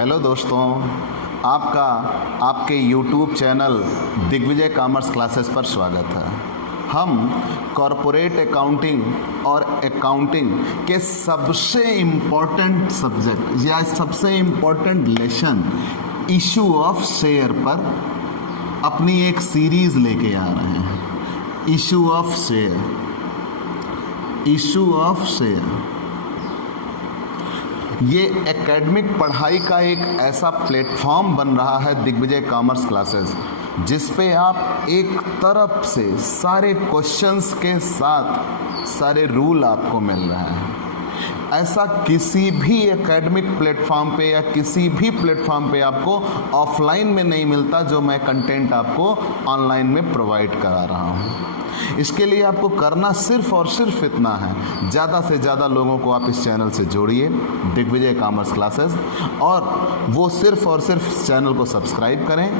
Hello दोस्तों, आपका आपके YouTube channel Digvijay commerce classes पर स्वागत है। हम कॉरपोरेट अकाउंटिंग और अकाउंटिंग के सबसे इम्पोर्टेंट सब्जेक्ट या सबसे important lesson issue of share पर अपनी एक सीरीज़ लेके आ रहे हैं। इशू ऑफ शेयर ये एकेडमिक पढ़ाई का एक ऐसा प्लेटफॉर्म बन रहा है दिग्विजय कॉमर्स क्लासेस, जिस पे आप एक तरफ से सारे क्वेश्चंस के साथ सारे रूल आपको मिल रहे हैं। ऐसा किसी भी एकेडमिक प्लेटफॉर्म पे या किसी भी प्लेटफॉर्म पे आपको ऑफलाइन में नहीं मिलता, जो मैं कंटेंट आपको ऑनलाइन में प्रोवाइड करा रहा हूँ। इसके लिए आपको करना सिर्फ और सिर्फ इतना है, ज़्यादा से ज़्यादा लोगों को आप इस चैनल से जोड़िए, दिग्विजय कॉमर्स क्लासेस, और वो सिर्फ और सिर्फ चैनल को सब्सक्राइब करें,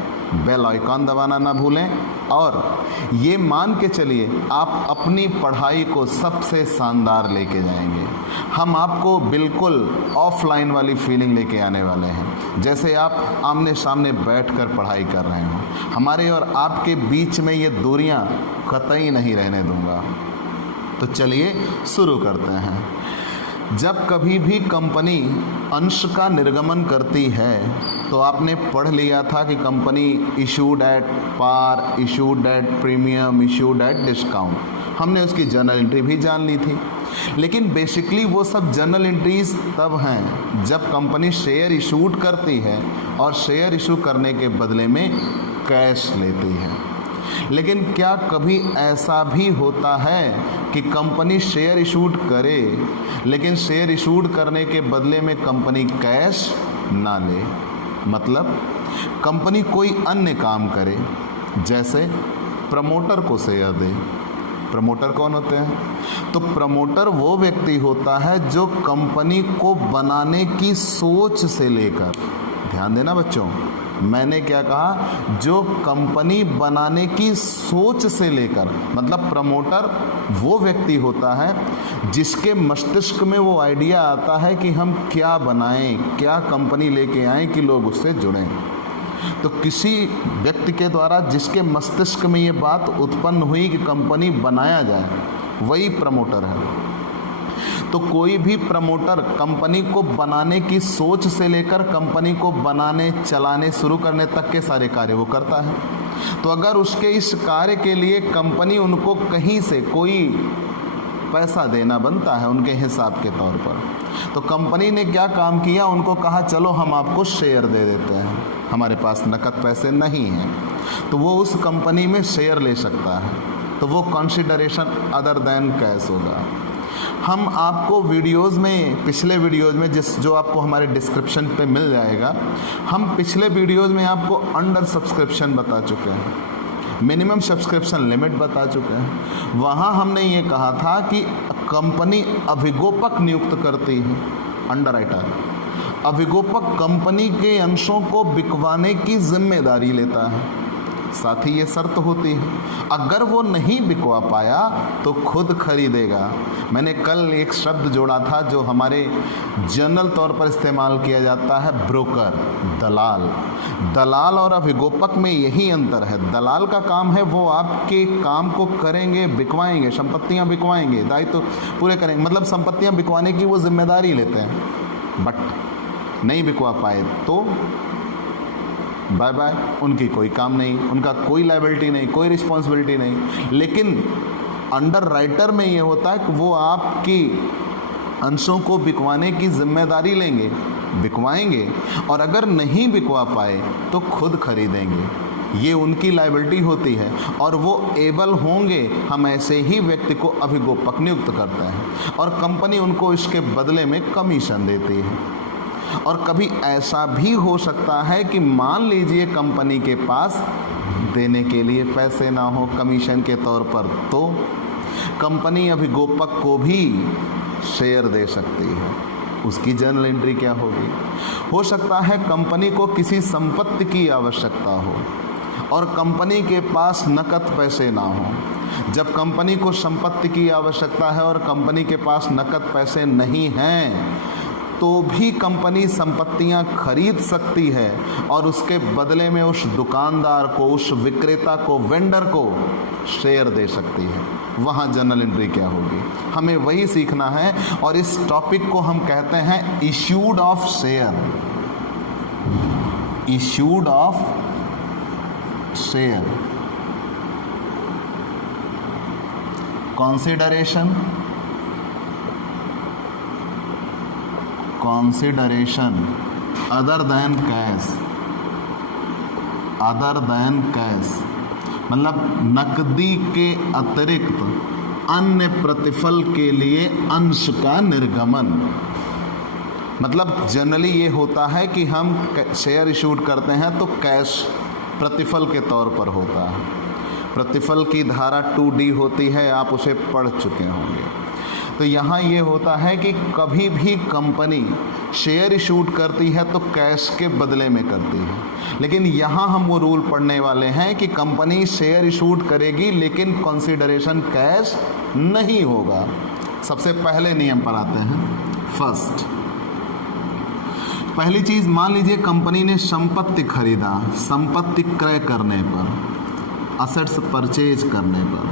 बेल आइकॉन दबाना ना भूलें, और ये मान के चलिए आप अपनी पढ़ाई को सबसे शानदार लेके जाएंगे। हम आपको बिल्कुल ऑफलाइन वाली फीलिंग लेके आने वाले हैं, जैसे आप आमने सामने बैठकर पढ़ाई कर रहे हो। हमारे और आपके बीच में ये दूरियां कतई नहीं रहने दूंगा। तो चलिए शुरू करते हैं। जब कभी भी कंपनी अंश का निर्गमन करती है तो आपने पढ़ लिया था कि company issued at par, issued at premium, issued at discount. हमने उसकी जर्नल एंट्री भी जान ली थी, लेकिन बेसिकली वो सब जर्नल एंट्रीज तब हैं जब कंपनी शेयर इशूड करती है और शेयर इशू करने के बदले में कैश लेती है। लेकिन क्या कभी ऐसा भी होता है कि कंपनी शेयर इशूड करे, लेकिन शेयर इशूड करने के बदले में कंपनी कैश ना ले? मतलब कंपनी कोई अन्य काम करे, जैसे प्रमोटर को शेयर दे। प्रमोटर कौन होते हैं? तो प्रमोटर वो व्यक्ति होता है जो कंपनी को बनाने की सोच से लेकर, ध्यान देना बच्चों, मैंने क्या कहा, जो कंपनी बनाने की सोच से लेकर, मतलब प्रमोटर वो व्यक्ति होता है जिसके मस्तिष्क में वो आइडिया आता है कि हम क्या बनाएं, क्या कंपनी लेके आएं कि लोग उससे जुड़ें। तो किसी व्यक्ति के द्वारा जिसके मस्तिष्क में ये बात उत्पन्न हुई कि कंपनी बनाया जाए, वही प्रमोटर है। तो कोई भी प्रमोटर कंपनी को बनाने की सोच से लेकर कंपनी को बनाने, चलाने, शुरू करने तक के सारे कार्य वो करता है। तो अगर उसके इस कार्य के लिए कंपनी उनको कहीं से कोई पैसा देना बनता है उनके हिसाब के तौर पर, तो कंपनी ने क्या काम किया, उनको कहा चलो हम आपको शेयर दे देते हैं, हमारे पास नकद पैसे नहीं हैं, तो वो उस कंपनी में शेयर ले सकता है। तो वो कंसिडरेशन अदर देन कैश होगा। हम आपको वीडियोस में, पिछले वीडियोस में, जो आपको हमारे डिस्क्रिप्शन पे मिल जाएगा, हम पिछले वीडियोस में आपको अंडर सब्सक्रिप्शन बता चुके हैं, मिनिमम सब्सक्रिप्शन लिमिट बता चुके हैं। वहाँ हमने ये कहा था कि कंपनी अभिगोपक नियुक्त करती है, अंडर राइटर। अभिगोपक कंपनी के अंशों को बिकवाने की जिम्मेदारी लेता है, साथ ही ये शर्त होती है अगर वो नहीं बिकवा पाया तो खुद खरीदेगा। मैंने कल एक शब्द जोड़ा था जो हमारे जनरल तौर पर इस्तेमाल किया जाता है, ब्रोकर, दलाल। दलाल और अभिगोपक में यही अंतर है। दलाल का काम है वो आपके काम को करेंगे, बिकवाएंगे, संपत्तियां बिकवाएंगे, दायित्व पूरे करेंगे, मतलब संपत्तियां बिकवाने की वो जिम्मेदारी लेते हैं। बट नहीं बिकवा पाए तो बाय बाय, उनकी कोई काम नहीं, उनका कोई लायबिलिटी नहीं, कोई रिस्पॉन्सिबिलिटी नहीं। लेकिन अंडर राइटर में ये होता है कि वो आपकी अंशों को बिकवाने की जिम्मेदारी लेंगे, बिकवाएंगे, और अगर नहीं बिकवा पाए तो खुद खरीदेंगे। ये उनकी लायबिलिटी होती है और वो एबल होंगे, हम ऐसे ही व्यक्ति को अभिगोपक नियुक्त करते हैं और कंपनी उनको इसके बदले में कमीशन देती है। और कभी ऐसा भी हो सकता है कि मान लीजिए कंपनी के पास देने के लिए पैसे ना हो कमीशन के तौर पर, तो कंपनी अभिगोपक को भी शेयर दे सकती है। उसकी जर्नल एंट्री क्या होगी? हो सकता है कंपनी को किसी संपत्ति की आवश्यकता हो और कंपनी के पास नकद पैसे ना हो। जब कंपनी को संपत्ति की आवश्यकता है और कंपनी के पास नकद पैसे नहीं हैं, तो भी कंपनी संपत्तियां खरीद सकती है और उसके बदले में उस दुकानदार को, उस विक्रेता को, वेंडर को शेयर दे सकती है। वहाँ जर्नल एंट्री क्या होगी, हमें वही सीखना है। और इस टॉपिक को हम कहते हैं issued of share. Issued of share, consideration, other than cash, मतलब नकदी के अतिरिक्त अन्य प्रतिफल के लिए अंश का निर्गमन। मतलब जनरली ये होता है कि हम शेयर इशूड करते हैं तो कैश प्रतिफल के तौर पर होता है। प्रतिफल की धारा 2D होती है, आप उसे पढ़ चुके होंगे। तो यहाँ ये होता है कि कभी भी कंपनी शेयर इशूड करती है तो कैश के बदले में करती है, लेकिन यहाँ हम वो रूल पढ़ने वाले हैं कि कंपनी शेयर इशूड करेगी लेकिन कंसिडरेशन कैश नहीं होगा। सबसे पहले नियम पर आते हैं। फर्स्ट, पहली चीज, मान लीजिए कंपनी ने संपत्ति खरीदा, संपत्ति क्रय करने पर, असेट्स परचेज करने पर,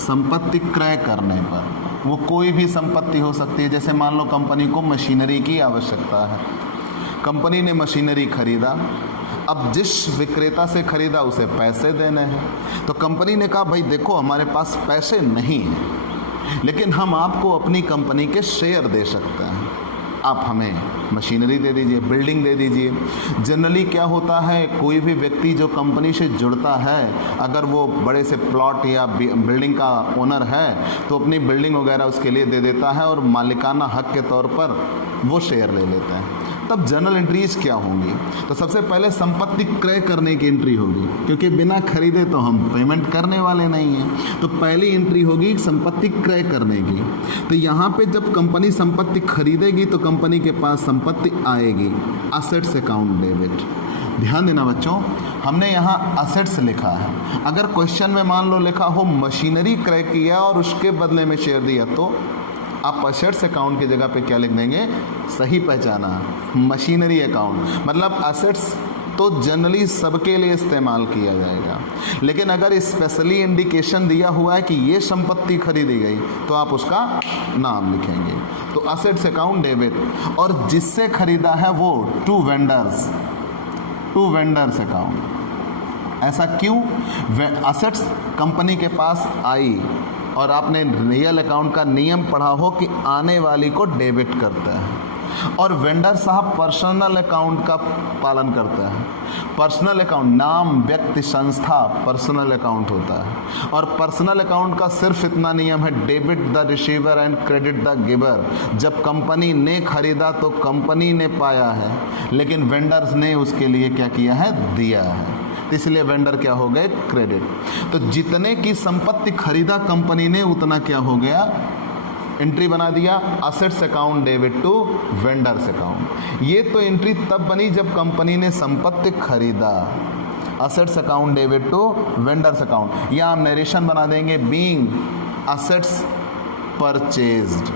संपत्ति क्रय करने पर, वो कोई भी संपत्ति हो सकती है। जैसे मान लो कंपनी को मशीनरी की आवश्यकता है, कंपनी ने मशीनरी खरीदा, अब जिस विक्रेता से खरीदा उसे पैसे देने हैं। तो कंपनी ने कहा भाई देखो हमारे पास पैसे नहीं हैं, लेकिन हम आपको अपनी कंपनी के शेयर दे सकते हैं, आप हमें मशीनरी दे दीजिए, बिल्डिंग दे दीजिए। जनरली क्या होता है, कोई भी व्यक्ति जो कंपनी से जुड़ता है, अगर वो बड़े से प्लॉट या बिल्डिंग का ओनर है तो अपनी बिल्डिंग वगैरह उसके लिए दे देता है और मालिकाना हक के तौर पर वो शेयर ले लेता है। तब जर्नल एंट्रीज क्या होंगी, तो सबसे पहले संपत्ति क्रय करने की एंट्री होगी, क्योंकि बिना खरीदे तो हम पेमेंट करने वाले नहीं हैं। तो पहली एंट्री होगी संपत्ति क्रय करने की। तो यहाँ पे जब कंपनी संपत्ति खरीदेगी तो कंपनी के पास संपत्ति आएगी, असेट्स अकाउंट डेबिट। ध्यान देना बच्चों, हमने यहाँ असेट्स लिखा है। अगर क्वेश्चन में मान लो लिखा हो मशीनरी क्रय किया और उसके बदले में शेयर दिया, तो आप असेट्स अकाउंट की जगह पे क्या लिख देंगे, सही पहचाना, मशीनरी अकाउंट। मतलब असेट्स तो जनरली सबके लिए इस्तेमाल किया जाएगा, लेकिन अगर स्पेशली इंडिकेशन दिया हुआ है कि ये संपत्ति खरीदी गई तो आप उसका नाम लिखेंगे। तो असेट्स अकाउंट डेबिट, और जिससे खरीदा है वो टू वेंडर्स अकाउंट। ऐसा क्यों, असेट्स कंपनी के पास आई और आपने रियल अकाउंट का नियम पढ़ा हो कि आने वाली को डेबिट करता है, और वेंडर साहब पर्सनल अकाउंट का पालन करता है। पर्सनल अकाउंट, नाम, व्यक्ति, संस्था, पर्सनल अकाउंट होता है। और पर्सनल अकाउंट का सिर्फ इतना नियम है, debit the receiver and credit the giver. जब कंपनी ने खरीदा तो कंपनी ने पाया है, लेकिन वेंडर्स ने उसके लिए क्या किया है, दिया है, इसलिए वेंडर क्या हो गए, क्रेडिट। तो जितने की संपत्ति खरीदा कंपनी ने उतना क्या हो गया, एंट्री बना दिया, assets account debit to vendors account. ये तो एंट्री तब बनी जब कंपनी ने संपत्ति खरीदा, assets account debit to vendors account. या हम नरेशन बना देंगे, बीइंग असेट्स परचेज्ड।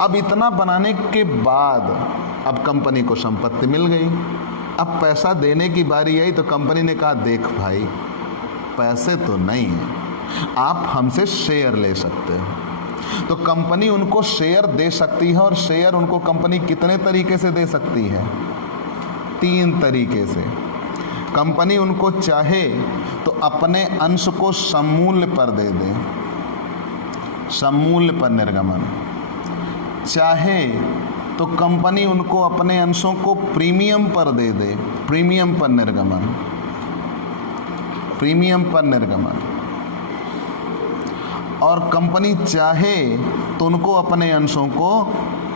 अब इतना बनाने के बाद अब कंपनी को संपत्ति मिल गई, अब पैसा देने की बारी आई तो कंपनी ने कहा देख भाई पैसे तो नहीं है, आप हमसे शेयर ले सकते हो। तो कंपनी उनको शेयर दे सकती है, और शेयर उनको कंपनी कितने तरीके से दे सकती है, 3 तरीके से। कंपनी उनको चाहे तो अपने अंश को सममूल्य पर दे दे, सममूल्य पर निर्गमन। चाहे तो कंपनी उनको अपने अंशों को प्रीमियम पर दे दे, प्रीमियम पर निर्गमन, प्रीमियम पर निर्गमन। और कंपनी चाहे तो उनको अपने अंशों को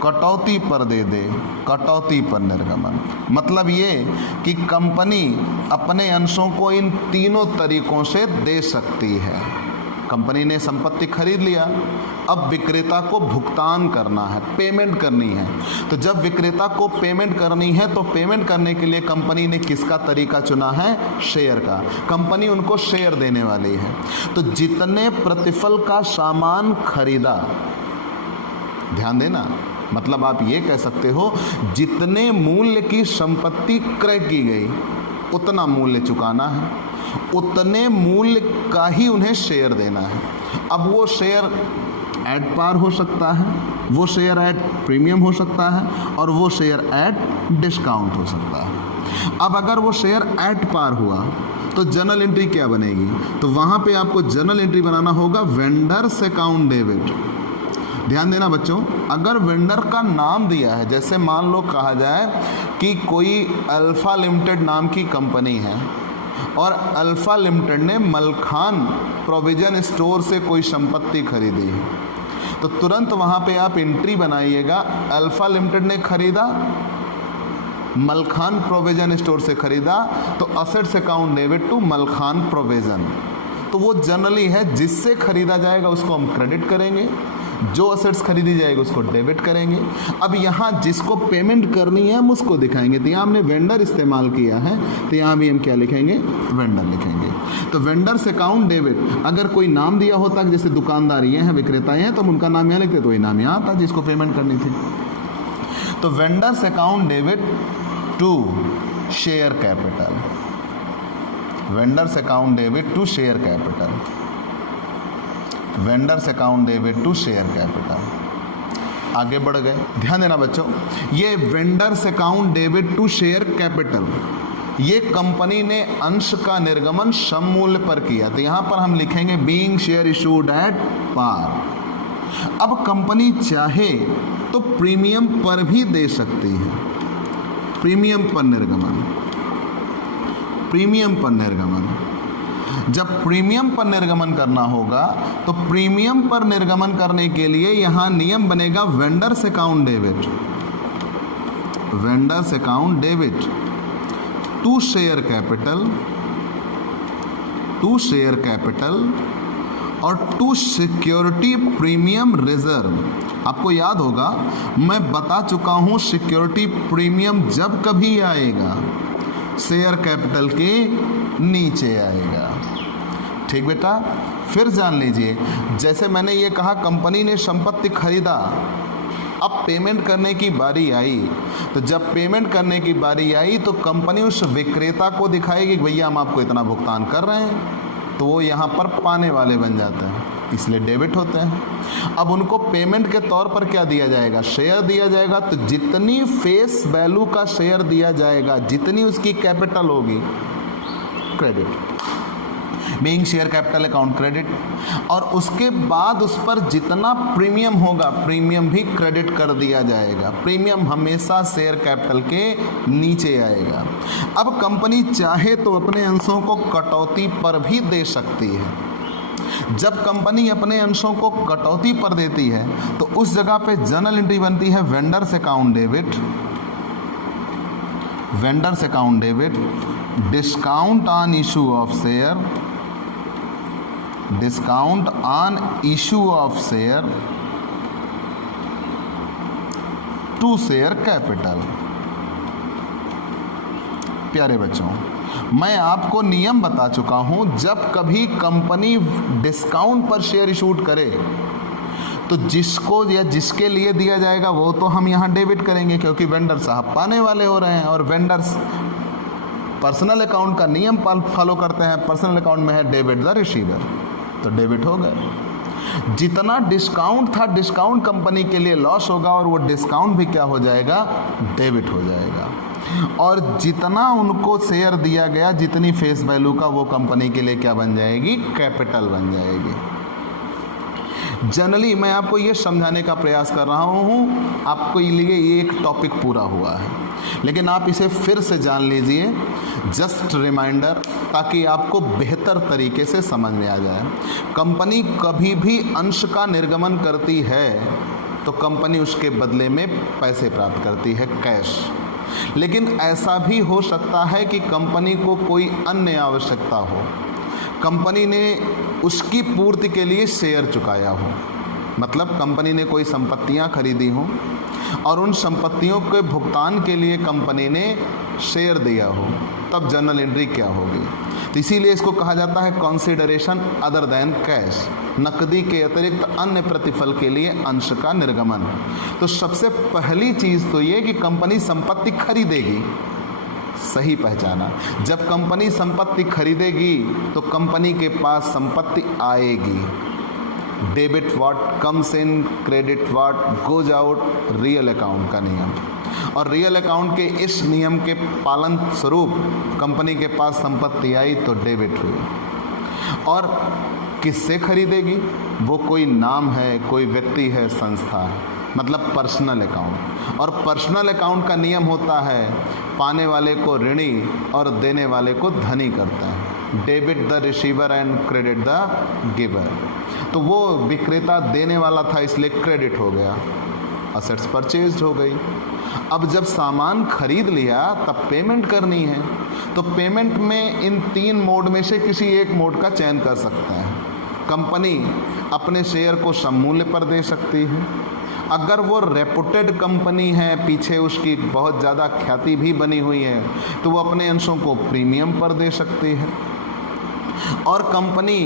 कटौती पर दे दे, कटौती पर निर्गमन। मतलब ये कि कंपनी अपने अंशों को इन तीनों तरीकों से दे सकती है। कंपनी ने संपत्ति खरीद लिया, अब विक्रेता को भुगतान करना है, पेमेंट करनी है। तो जब विक्रेता को पेमेंट करनी है तो पेमेंट करने के लिए कंपनी ने किसका तरीका चुना है, शेयर का। कंपनी उनको शेयर देने वाली है। तो जितने प्रतिफल का सामान खरीदा, ध्यान देना, मतलब आप ये कह सकते हो जितने मूल्य की संपत्ति क्रय की गई उतना मूल्य चुकाना है, उतने मूल्य का ही उन्हें शेयर देना है। अब वो शेयर एट पार हो सकता है, वो शेयर एट प्रीमियम हो सकता है, और वो शेयर एट डिस्काउंट हो सकता है। अब अगर वो शेयर एट पार हुआ तो जर्नल एंट्री क्या बनेगी? तो वहाँ पे आपको जर्नल एंट्री बनाना होगा वेंडर्स अकाउंट डेबिट। ध्यान देना बच्चों, अगर वेंडर का नाम दिया है, जैसे मान लो कहा जाए कि कोई अल्फा लिमिटेड नाम की कंपनी है और अल्फा लिमिटेड ने मलखान प्रोविजन स्टोर से कोई संपत्ति खरीदी है, तो तुरंत वहाँ पे आप एंट्री बनाइएगा अल्फा लिमिटेड ने खरीदा, मलखान प्रोविजन स्टोर से खरीदा, तो असेट्स अकाउंट डेबिट टू मलखान प्रोविजन। तो वो जनरली है जिससे खरीदा जाएगा उसको हम क्रेडिट करेंगे, जो असेट्स खरीदी जाएगी उसको डेबिट करेंगे। अब यहाँ जिसको पेमेंट करनी है हम उसको दिखाएंगे, तो यहाँ हमने वेंडर इस्तेमाल किया है, तो यहाँ भी हम क्या लिखेंगे? वेंडर लिखेंगे। तो वेंडर्स अकाउंट डेबिट, अगर कोई नाम दिया होता जैसे दुकानदार ये हैं, विक्रेता हैं, तो हम उनका नाम यहाँ लिखते, तो ये नाम यहाँ आता जिसको पेमेंट करनी थी। तो vendors account debit to share capital, vendors account debit to share capital, vendors account debit to share capital. आगे बढ़ गए, ध्यान देना बच्चों, ये vendors account debit to share capital, ये कंपनी ने अंश का निर्गमन सम मूल्य पर किया, तो यहां पर हम लिखेंगे being share issued at par. अब कंपनी चाहे तो प्रीमियम पर भी दे सकती है, प्रीमियम पर निर्गमन, प्रीमियम पर निर्गमन। जब प्रीमियम पर निर्गमन करना होगा तो प्रीमियम पर निर्गमन करने के लिए यहां नियम बनेगा vendors account debit, vendors account debit to share capital, to share capital और टू सिक्योरिटी प्रीमियम रिजर्व। आपको याद होगा मैं बता चुका हूं सिक्योरिटी प्रीमियम जब कभी आएगा शेयर कैपिटल के नीचे आएगा। ठीक बेटा, फिर जान लीजिए, जैसे मैंने ये कहा कंपनी ने संपत्ति खरीदा, अब पेमेंट करने की बारी आई, तो जब पेमेंट करने की बारी आई तो कंपनी उस विक्रेता को दिखाएगी भैया हम आपको इतना भुगतान कर रहे हैं, तो वो यहाँ पर पाने वाले बन जाते हैं, इसलिए डेबिट होते हैं। अब उनको पेमेंट के तौर पर क्या दिया जाएगा? शेयर दिया जाएगा, तो जितनी फेस वैल्यू का शेयर दिया जाएगा, जितनी उसकी कैपिटल होगी, credit, being share capital account credit, और उसके बाद उस पर जितना प्रीमियम होगा प्रीमियम भी क्रेडिट कर दिया जाएगा। प्रीमियम हमेशा शेयर कैपिटल के नीचे आएगा। अब कंपनी चाहे तो अपने अंशों को कटौती पर भी दे सकती है। जब कंपनी अपने अंशों को कटौती पर देती है तो उस जगह पे जर्नल एंट्री बनती है vendors account debit, vendors account debit discount on issue of share, discount on issue of share to share capital. प्यारे बच्चों, मैं आपको नियम बता चुका हूं, जब कभी कंपनी डिस्काउंट पर शेयर इशूड करे तो जिसको या जिसके लिए दिया जाएगा वो तो हम यहां डेबिट करेंगे, क्योंकि वेंडर साहब पाने वाले हो रहे हैं, और वेंडर्स पर्सनल अकाउंट का नियम फॉलो करते हैं। पर्सनल अकाउंट में है डेबिट द रिसीवर, तो डेबिट हो गए। जितना डिस्काउंट था डिस्काउंट कंपनी के लिए लॉस होगा, और वो डिस्काउंट भी क्या हो जाएगा? डेबिट हो जाएगा। और जितना उनको शेयर दिया गया, जितनी फेस वैल्यू का, वो कंपनी के लिए क्या बन जाएगी? कैपिटल बन जाएगी। जनरली मैं आपको ये समझाने का प्रयास कर रहा हूँ, आपको लिए ये एक टॉपिक पूरा हुआ है, लेकिन आप इसे फिर से जान लीजिए, जस्ट रिमाइंडर, ताकि आपको बेहतर तरीके से समझ में आ जाए। कंपनी कभी भी अंश का निर्गमन करती है तो कंपनी उसके बदले में पैसे प्राप्त करती है, कैश। लेकिन ऐसा भी हो सकता है कि कंपनी को कोई अन्य आवश्यकता हो, कंपनी ने उसकी पूर्ति के लिए शेयर चुकाया हो, मतलब कंपनी ने कोई संपत्तियां खरीदी हों और उन संपत्तियों के भुगतान के लिए कंपनी ने शेयर दिया हो, तब जर्नल एंट्री क्या होगी? तो इसीलिए इसको कहा जाता है कंसीडरेशन अदर देन कैश। नकदी के अतिरिक्त अन्य प्रतिफल के लिए अंश का निर्गमन। तो सबसे पहली चीज तो ये कि कंपनी संपत्ति खरीदेगी, सही पहचाना। जब कंपनी संपत्ति खरीदेगी तो कंपनी के पास संपत्ति आएगी। Debit what comes in, credit what goes out, real account का नियम। और रियल अकाउंट के इस नियम के पालन स्वरूप कंपनी के पास संपत्ति आई तो डेबिट हुई। और किससे खरीदेगी? वो कोई नाम है, कोई व्यक्ति है, संस्था है, मतलब पर्सनल अकाउंट। और पर्सनल अकाउंट का नियम होता है पाने वाले को ऋणी और देने वाले को धनी करता है। Debit the receiver and credit the giver. तो वो विक्रेता देने वाला था इसलिए क्रेडिट हो गया, असेट्स परचेज्ड हो गई। अब जब सामान खरीद लिया तब पेमेंट करनी है, तो पेमेंट में इन 3 मोड में से किसी एक मोड का चयन कर सकता है। कंपनी अपने शेयर को सममूल्य पर दे सकती है। अगर वो रेपुटेड कंपनी है, पीछे उसकी बहुत ज़्यादा ख्याति भी बनी हुई है, तो वो अपने अंशों को प्रीमियम पर दे सकती है। और कंपनी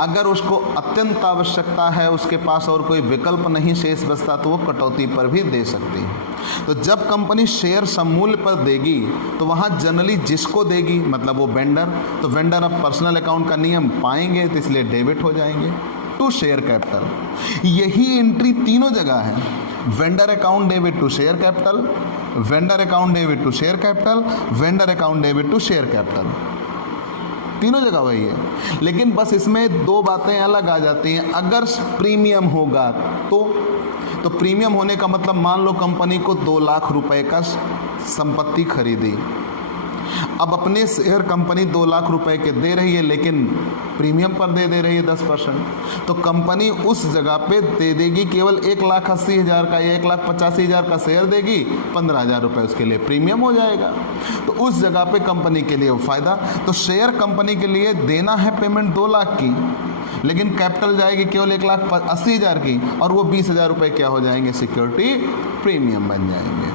अगर उसको अत्यंत आवश्यकता है, उसके पास और कोई विकल्प नहीं शेष बचता, तो वो कटौती पर भी दे सकती है। तो जब कंपनी शेयर सममूल्य पर देगी तो वहाँ जनरली जिसको देगी, मतलब वो वेंडर, तो वेंडर अब पर्सनल अकाउंट का नियम पाएंगे तो इसलिए डेबिट हो जाएंगे टू शेयर कैपिटल। यही एंट्री तीनों जगह है, vendor account debit to share capital, vendor account debit to share capital, vendor account debit to share capital, तीनों जगह वही है। लेकिन बस इसमें 2 बातें अलग आ जाती हैं। अगर प्रीमियम होगा तो प्रीमियम होने का मतलब, मान लो कंपनी को 2 लाख रुपए का संपत्ति खरीदी, अब अपने शेयर कंपनी 2 लाख रुपए के दे रही है, लेकिन प्रीमियम पर दे रही है 10%, तो कंपनी उस जगह पे दे देगी केवल 1,80,000 का या 1,85,000 का शेयर देगी, 15,000 रुपये उसके लिए प्रीमियम हो जाएगा। तो उस जगह पे कंपनी के लिए वो फायदा। तो शेयर कंपनी के लिए देना है पेमेंट 2 लाख की, लेकिन कैपिटल जाएगी केवल 1,80,000 की, और वो 20,000 रुपये क्या हो जाएंगे? सिक्योरिटी प्रीमियम बन जाएंगे।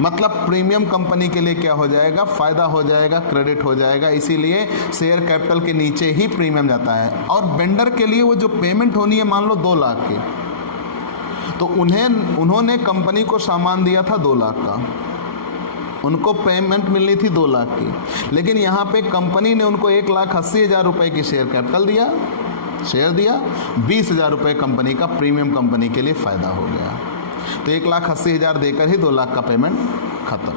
मतलब प्रीमियम कंपनी के लिए क्या हो जाएगा? फायदा हो जाएगा, क्रेडिट हो जाएगा। इसीलिए शेयर कैपिटल के नीचे ही प्रीमियम जाता है। और वेंडर के लिए वो जो पेमेंट होनी है, मान लो 2 लाख की, तो उन्होंने कंपनी को सामान दिया था 2 लाख का, उनको पेमेंट मिलनी थी 2 लाख की, लेकिन यहाँ पे कंपनी ने उनको 1,80,000 रुपये की शेयर कैपिटल दिया, शेयर दिया, 20,000 रुपये कंपनी का प्रीमियम कंपनी के लिए फ़ायदा हो गया। तो 1,80,000 देकर ही 2 लाख का पेमेंट खत्म।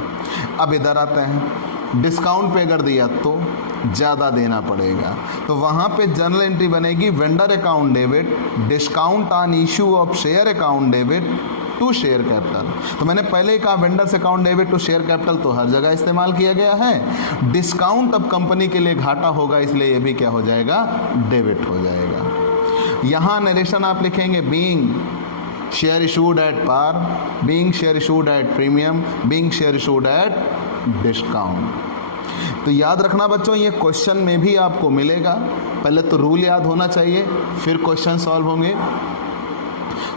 अब इधर आते हैं, डिस्काउंट पे अगर दिया तो ज़्यादा देना पड़ेगा, तो वहाँ पे जनरल एंट्री बनेगी vendor account debit, discount on issue of share account debit to share capital. तो मैंने पहले ही कहा vendors account debit to share capital तो हर जगह इस्तेमाल किया गया है। डिस्काउंट अब कंपनी के लिए घाटा होगा, इसलिए ये भी क्या हो जाएगा? डेबिट हो जाएगा। यहाँ नरेशन आप लिखेंगे being share issued at par, being share issued at premium, being share issued at discount. तो याद रखना बच्चों, ये क्वेश्चन में भी आपको मिलेगा। पहले तो रूल याद होना चाहिए, फिर क्वेश्चन सॉल्व होंगे।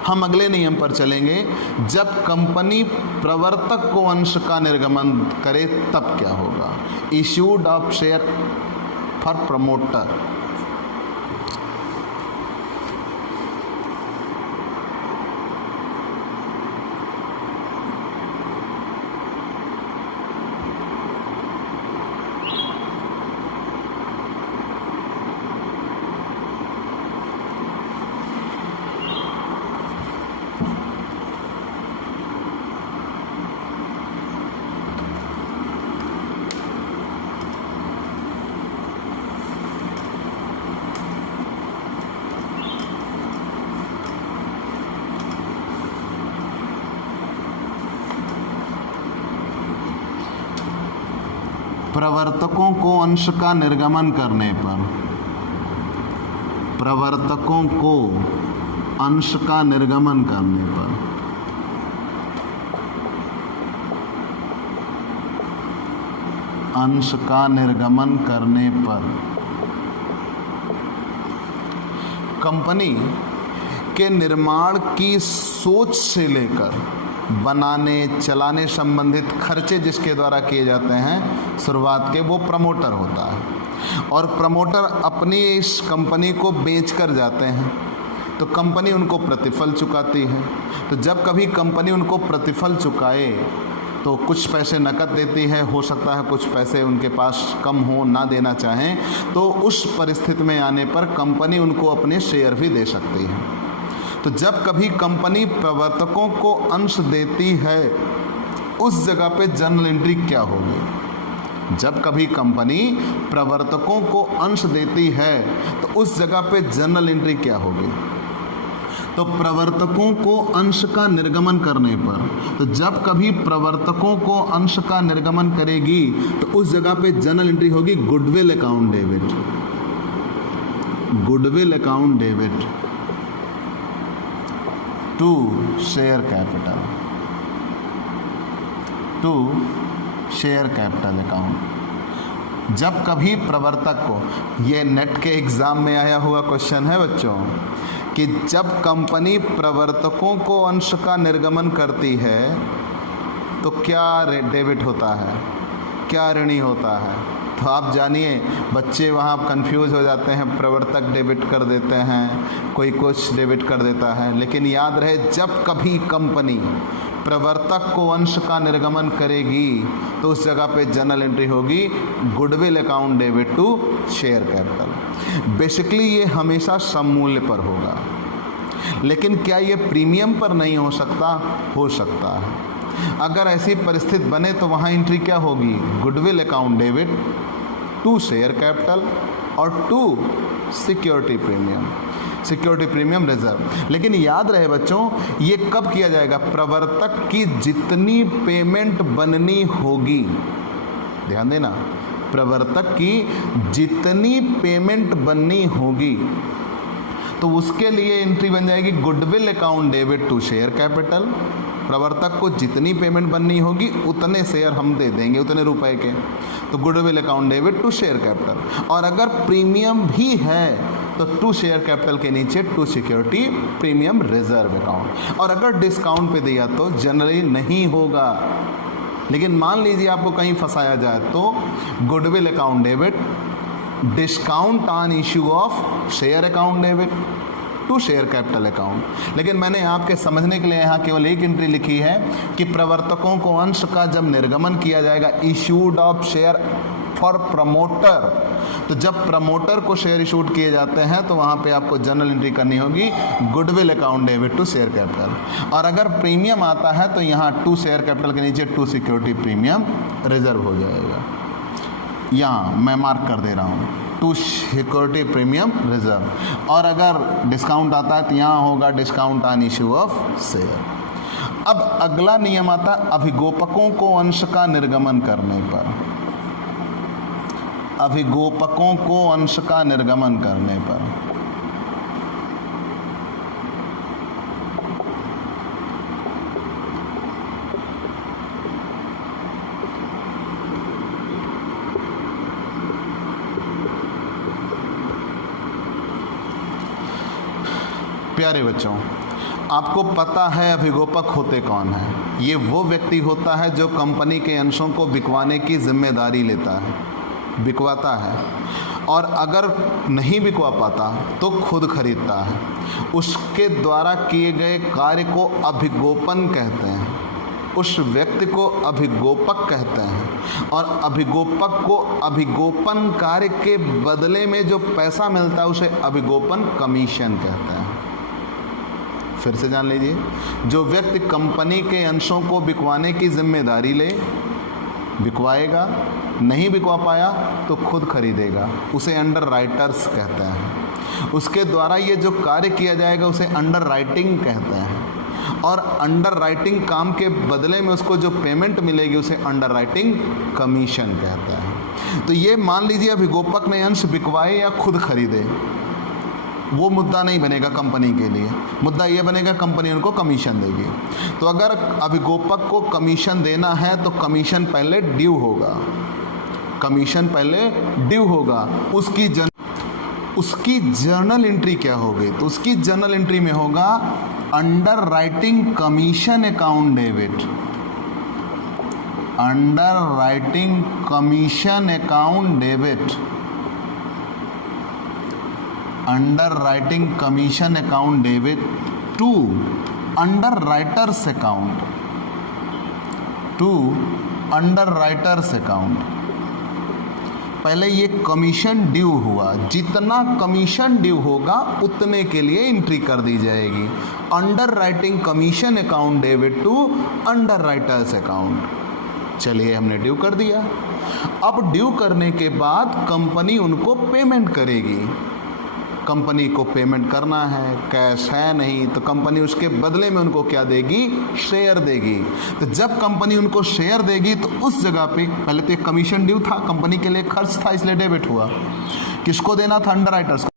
हम अगले नियम पर चलेंगे, जब कंपनी प्रवर्तक को अंश का निर्गमन करे तब क्या होगा? Issued of share for promoter. प्रवर्तकों को अंश का निर्गमन करने पर, प्रवर्तकों को अंश का निर्गमन करने पर अंश का निर्गमन करने पर कंपनी के निर्माण की सोच से लेकर बनाने चलाने संबंधित खर्चे जिसके द्वारा किए जाते हैं शुरुआत के, वो प्रमोटर होता है। और प्रमोटर अपनी इस कंपनी को बेच कर जाते हैं, तो कंपनी उनको प्रतिफल चुकाती है। तो जब कभी कंपनी उनको प्रतिफल चुकाए तो कुछ पैसे नकद देती है, हो सकता है कुछ पैसे उनके पास कम हो, ना देना चाहें, तो उस परिस्थिति में आने पर कंपनी उनको अपने शेयर भी दे सकती है। तो जब कभी कंपनी प्रवर्तकों को अंश देती है, उस जगह पे जर्नल एंट्री क्या होगी? जब कभी कंपनी प्रवर्तकों को अंश देती है तो उस जगह पे जर्नल एंट्री क्या होगी? तो प्रवर्तकों को अंश का निर्गमन करने पर, तो जब कभी प्रवर्तकों को अंश का निर्गमन करेगी तो उस जगह पे जर्नल एंट्री होगी goodwill account debit. Goodwill account debit to share capital, to share capital account. जब कभी प्रवर्तक को, ये नेट के एग्जाम में आया हुआ क्वेश्चन है बच्चों, कि जब कंपनी प्रवर्तकों को अंश का निर्गमन करती है तो क्या डेबिट होता है, क्या ऋणी होता है? तो आप जानिए, बच्चे वहाँ कंफ्यूज हो जाते हैं, प्रवर्तक डेबिट कर देते हैं, कोई कुछ डेबिट कर देता है। लेकिन याद रहे, जब कभी कंपनी प्रवर्तक को अंश का निर्गमन करेगी तो उस जगह पे जर्नल एंट्री होगी goodwill account debit to share capital. Basically ये हमेशा सममूल्य पर होगा, लेकिन क्या ये प्रीमियम पर नहीं हो सकता? हो सकता है। अगर ऐसी परिस्थिति बने तो वहाँ एंट्री क्या होगी? Goodwill account debit to share capital और to security premium, security premium reserve. लेकिन याद रहे बच्चों, ये कब किया जाएगा? प्रवर्तक की जितनी पेमेंट बननी होगी, ध्यान देना, प्रवर्तक की जितनी पेमेंट बननी होगी तो उसके लिए एंट्री बन जाएगी goodwill account debit to share capital. प्रवर्तक को जितनी पेमेंट बननी होगी उतने शेयर हम दे देंगे, उतने रुपए के, तो goodwill account debit to share capital. और अगर प्रीमियम भी है तो टू शेयर कैपिटल के नीचे to security premium reserve account. और अगर डिस्काउंट पे दिया तो जनरली नहीं होगा, लेकिन मान लीजिए आपको कहीं फंसाया जाए तो goodwill account debit discount on issue of share account debit to share capital account. लेकिन मैंने आपके समझने के लिए यहाँ केवल एक एंट्री लिखी है कि प्रवर्तकों को अंश का जब निर्गमन किया जाएगा issued of share for promoter, तो जब प्रमोटर को शेयर इशूड किए जाते हैं तो वहाँ पे आपको जर्नल एंट्री करनी होगी goodwill account debit to share capital. और अगर प्रीमियम आता है तो यहाँ टू शेयर कैपिटल के नीचे टू सिक्योरिटी प्रीमियम रिजर्व हो जाएगा। यहाँ मैं मार्क कर दे रहा हूँ टू सिक्योरिटी प्रीमियम रिजर्व। और अगर डिस्काउंट आता है तो यहाँ होगा discount on issue of share. अब अगला नियम आता है अभिगोपकों को अंश का निर्गमन करने पर, अभिगोपकों को अंश का निर्गमन करने पर। प्यारे बच्चों, आपको पता है अभिगोपक होते कौन हैं? ये वो व्यक्ति होता है जो कंपनी के अंशों को बिकवाने की जिम्मेदारी लेता है, बिकवाता है, और अगर नहीं बिकवा पाता तो खुद खरीदता है। उसके द्वारा किए गए कार्य को अभिगोपन कहते हैं, उस व्यक्ति को अभिगोपक कहते हैं। और अभिगोपक को अभिगोपन कार्य के बदले में जो पैसा मिलता है उसे अभिगोपन कमीशन कहते हैं। फिर से जान लीजिए, जो व्यक्ति कंपनी के अंशों को बिकवाने की जिम्मेदारी ले, बिकवाएगा, नहीं बिकवा पाया तो खुद खरीदेगा, उसे अंडर राइटर्स कहते हैं। उसके द्वारा ये जो कार्य किया जाएगा उसे अंडर राइटिंग कहते हैं। और अंडर राइटिंग काम के बदले में उसको जो पेमेंट मिलेगी उसे अंडर राइटिंग कमीशन कहते हैं। तो ये मान लीजिए अभिगोपक ने अंश बिकवाए या खुद खरीदे, वो मुद्दा नहीं बनेगा कंपनी के लिए, मुद्दा ये बनेगा कंपनी उनको कमीशन देगी। तो अगर अभिगोपक को कमीशन देना है तो कमीशन पहले ड्यू होगा, कमीशन पहले ड्यू होगा। उसकी जर्नल एंट्री क्या होगी? तो उसकी जर्नल एंट्री में होगा underwriting commission account debit, underwriting commission account debit underwriting commission account debit to underwriters account, to underwriters account. पहले ये कमीशन ड्यू हुआ, जितना कमीशन ड्यू होगा उतने के लिए एंट्री कर दी जाएगी। Underwriting commission account debit to underwriters account. चलिए हमने ड्यू कर दिया। अब ड्यू करने के बाद कंपनी उनको पेमेंट करेगी। कंपनी को पेमेंट करना है, कैश है नहीं, तो कंपनी उसके बदले में उनको क्या देगी? शेयर देगी। तो जब कंपनी उनको शेयर देगी तो उस जगह पे पहले तो एक कमीशन ड्यू था, कंपनी के लिए खर्च था, इसलिए डेबिट हुआ। किसको देना था? अंडरराइटर्स को।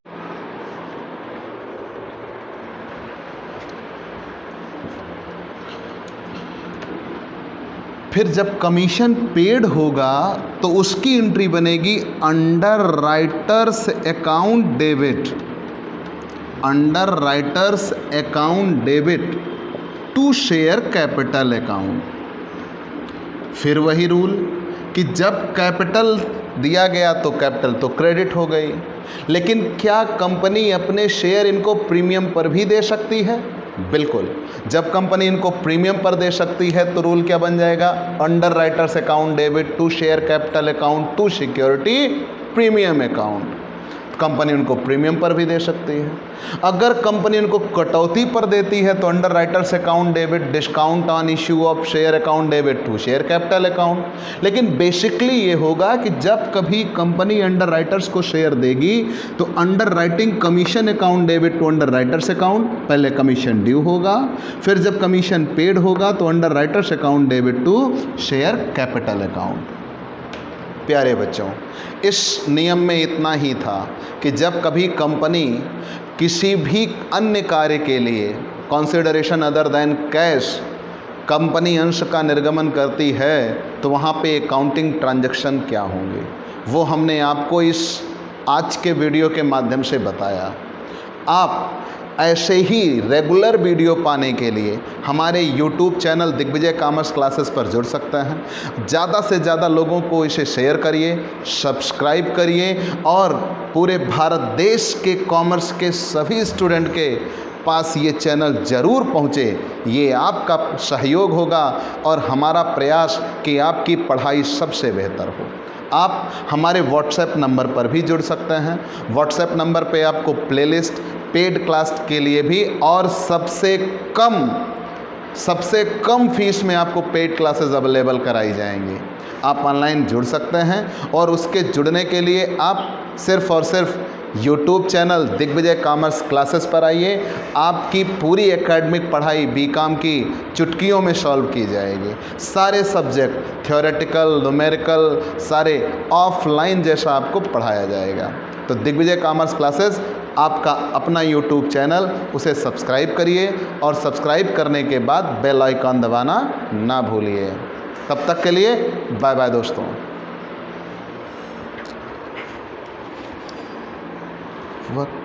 फिर जब कमीशन पेड होगा तो उसकी एंट्री बनेगी underwriters account debit, underwriters account debit to share capital account. फिर वही रूल कि जब कैपिटल दिया गया तो कैपिटल तो क्रेडिट हो गई, लेकिन क्या कंपनी अपने शेयर इनको प्रीमियम पर भी दे सकती है? बिल्कुल। जब कंपनी इनको प्रीमियम पर दे सकती है तो रूल क्या बन जाएगा? Underwriters account debit to share capital account to security premium account. Company उनको प्रीमियम पर भी दे सकती है। अगर कंपनी उनको कटौती पर देती है तो underwriters account debit discount on issue of share account debit to share capital account. लेकिन बेसिकली ये होगा कि जब कभी कंपनी अंडर राइटर्स को शेयर देगी तो underwriting commission account debit to underwriters account, पहले कमीशन ड्यू होगा, फिर जब कमीशन पेड होगा तो underwriters account debit to share capital account. प्यारे बच्चों, इस नियम में इतना ही था कि जब कभी कंपनी किसी भी अन्य कार्य के लिए consideration other than cash company अंश का निर्गमन करती है तो वहाँ पे अकाउंटिंग ट्रांजैक्शन क्या होंगे वो हमने आपको इस आज के वीडियो के माध्यम से बताया। आप ऐसे ही रेगुलर वीडियो पाने के लिए हमारे YouTube channel Digvijay commerce classes पर जुड़ सकते हैं। ज़्यादा से ज़्यादा लोगों को इसे शेयर करिए, सब्सक्राइब करिए और पूरे भारत देश के कॉमर्स के सभी स्टूडेंट के पास ये चैनल ज़रूर पहुँचे। ये आपका सहयोग होगा और हमारा प्रयास कि आपकी पढ़ाई सबसे बेहतर हो। आप हमारे व्हाट्सएप नंबर पर भी जुड़ सकते हैं। व्हाट्सएप नंबर पे आपको प्लेलिस्ट पेड क्लास के लिए भी और सबसे कम फीस में आपको पेड क्लासेस अवेलेबल कराई जाएंगी। आप ऑनलाइन जुड़ सकते हैं और उसके जुड़ने के लिए आप सिर्फ़ और सिर्फ YouTube channel Digvijay commerce classes पर आइए। आपकी पूरी एकेडमिक पढ़ाई बीकॉम की चुटकियों में सॉल्व की जाएगी। सारे सब्जेक्ट थ्योरेटिकल, न्यूमेरिकल सारे ऑफलाइन जैसा आपको पढ़ाया जाएगा। तो दिग्विजय कॉमर्स क्लासेस आपका अपना YouTube चैनल, उसे सब्सक्राइब करिए और सब्सक्राइब करने के बाद बेल आइकॉन दबाना ना भूलिए। तब तक के लिए बाय बाय दोस्तों। वक्त